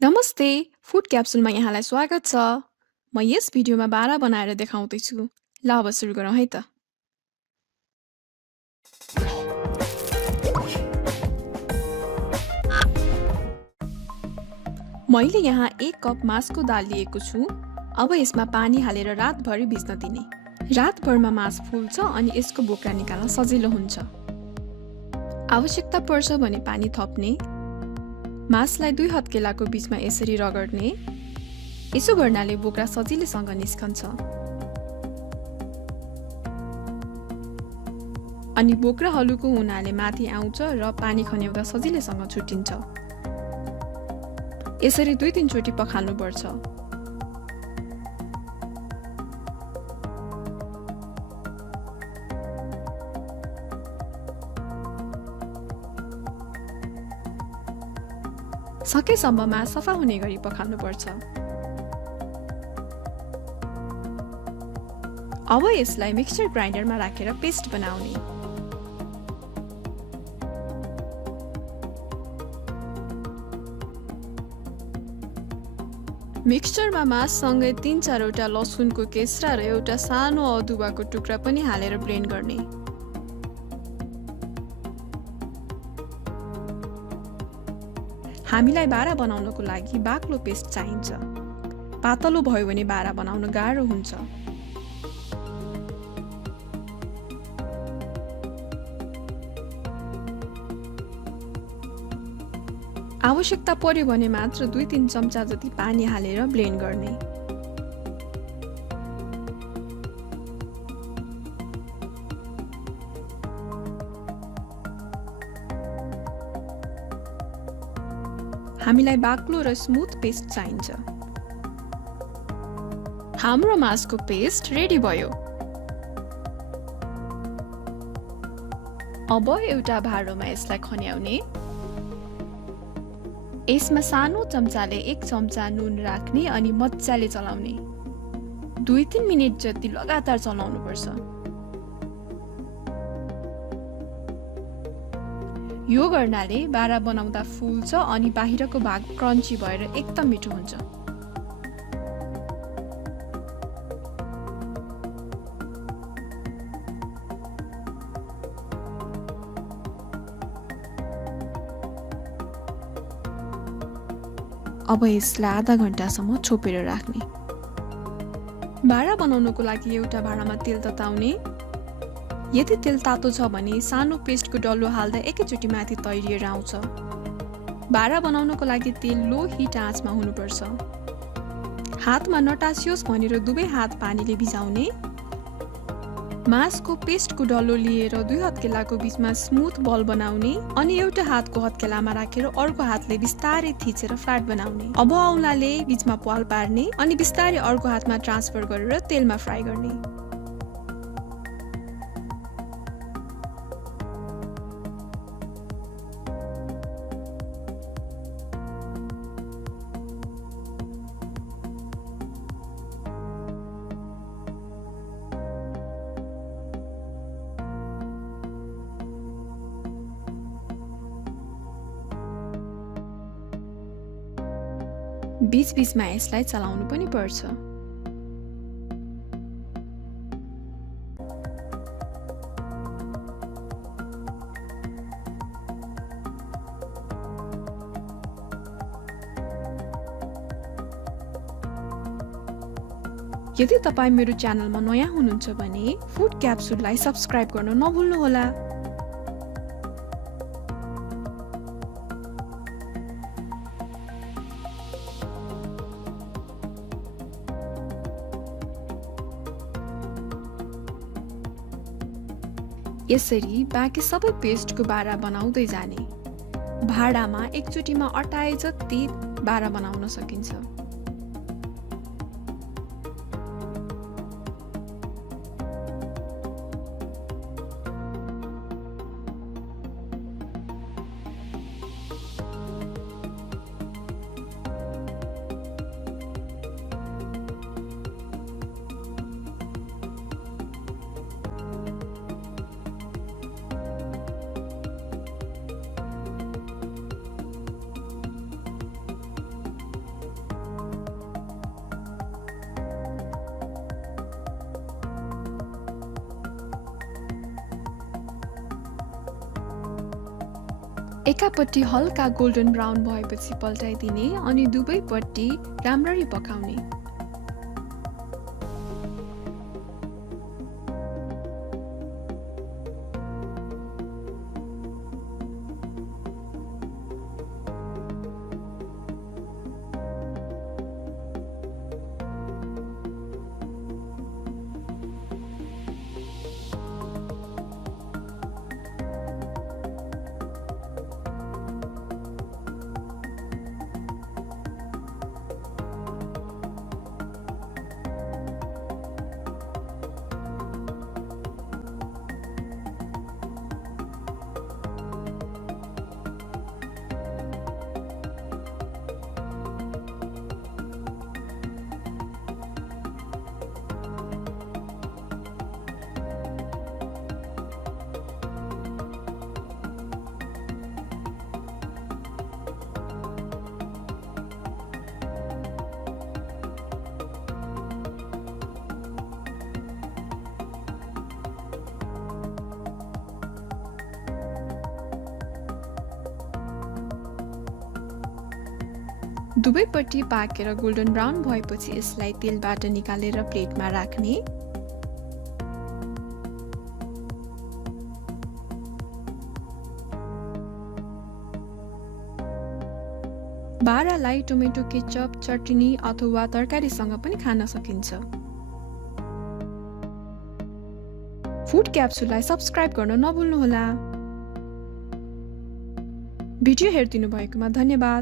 नमस्ते, फुड क्याप्सुलमा यहाँलाई स्वागत छ। म यस भिडियोमा बारा बनाएर देखाउँदैछु। ल अब सुरु गरौँ है त। मैले यहाँ 1 कप मासको दाल लिएको छु। अब यसमा पानी हालेर रातभरि भिज्न दिने। रातभरमा मास फुल्छ अनि यसको बोक्रा निकाल्न सजिलो हुन्छ। आवश्यकता पर्छ भने पानी थप्ने। मासलाई 2 हत्केलाको बीचमा यसरी रगड्ने। यसो गर्नाले बोक्रा सजिलैसँग निस्कन्छ। अनि बोक्रा हलुको हुनाले माथि आउँछ र पानी खन्याउँदा सजिलैसँग छुटिन्छ। यसरी 2-3 चोटी पखाल्नु पर्छ। सकेसम्ममा सफा हुने गरी पखाल्नु पर्छ। अब यसलाई मिक्सचर ग्राइन्डरमा राखेर पेस्ट बनाउने। मिक्सचरमा माससँगै 3-4 वटा लसुनको केस्रा र एउटा सानो अदुवाको टुक्रा पनि हालेर ब्लेन्ड गर्ने। हामीलाई बारा बनाउनको लागि बाक्लो पेस्ट चाहिन्छ। पातलो भयो भने बारा बनाउन गाह्रो हुन्छ। आवश्यकता पर्यो भने मात्र 2-3 चम्चा जति पानी हालेर ब्लेन्ड गर्ने। हामीलाई बाक्लो र स्मुथ पेस्ट चाहिन्छ। हाम्रो मासको पेस्ट रेडी भयो। अब एउटा भाँडोमा यसलाई खन्याउने। यसमा सानो चम्चाले 1 चम्चा नुन राख्ने अनि मज्जाले चलाउने। 2-3 मिनेट जति लगातार चलाउनु पर्छ। यो गर्नाले बारा बनाउँदा फुल्छ अनि बाहिरको भाग क्रन्ची भएर एकदम मिठो हुन्छ। अब यसलाई आधा घण्टासम्म छोपेर राख्ने। बारा बनाउनको लागि एउटा भाँडामा तेल तताउने। यदि तेल तातो छ भने सानो पेस्टको डल्लो हाल्दा एकैचोटि माथि तैरिएर आउँछ। बारा बनाउनको लागि तेल लो हिट आँचमा हुनुपर्छ। हातमा नटासियोस् भनेर दुवै हात पानीले भिजाउने। मासको पेस्टको डल्लो लिएर 2 हत्केलाको बीचमा स्मुथ बल बनाउने अनि एउटा हातको हत्केलामा राखेर अर्को हातले बिस्तारै थिचेर फ्ल्याट बनाउने। अब औँलाले बीचमा प्वाल पार्ने अनि बिस्तारै अर्को हातमा ट्रान्सफर गरेर तेलमा फ्राई गर्ने। बीच-बीचमा यसलाई चलाउनु पनि पर्छ। यदि तपाईं मेरो च्यानलमा नयाँ हुनुहुन्छ भने फुड क्याप्सुललाई सब्स्क्राइब गर्न नभुल्नुहोला। यसरी बाँकी सबै पेस्टको बारा बनाउँदै जाने। भाँडामा एकचोटिमा अटाए जति बारा बनाउन सकिन्छ। एकापट्टि हल्का गोल्डन ब्राउन भएपछि पल्टाइदिने अनि दुवैपट्टि राम्ररी पकाउने। दुवैपट्टि पाकेर गोल्डन ब्राउन भएपछि यसलाई तेलबाट निकालेर प्लेटमा राख्ने। बारालाई टोमेटो केचप, चटनी अथवा तरकारीसँग पनि खान सकिन्छ। फुड क्याप्सुललाई सब्स्क्राइब गर्न नभुल्नुहोला। भिडियो हेरिदिनु भएकोमा धन्यवाद।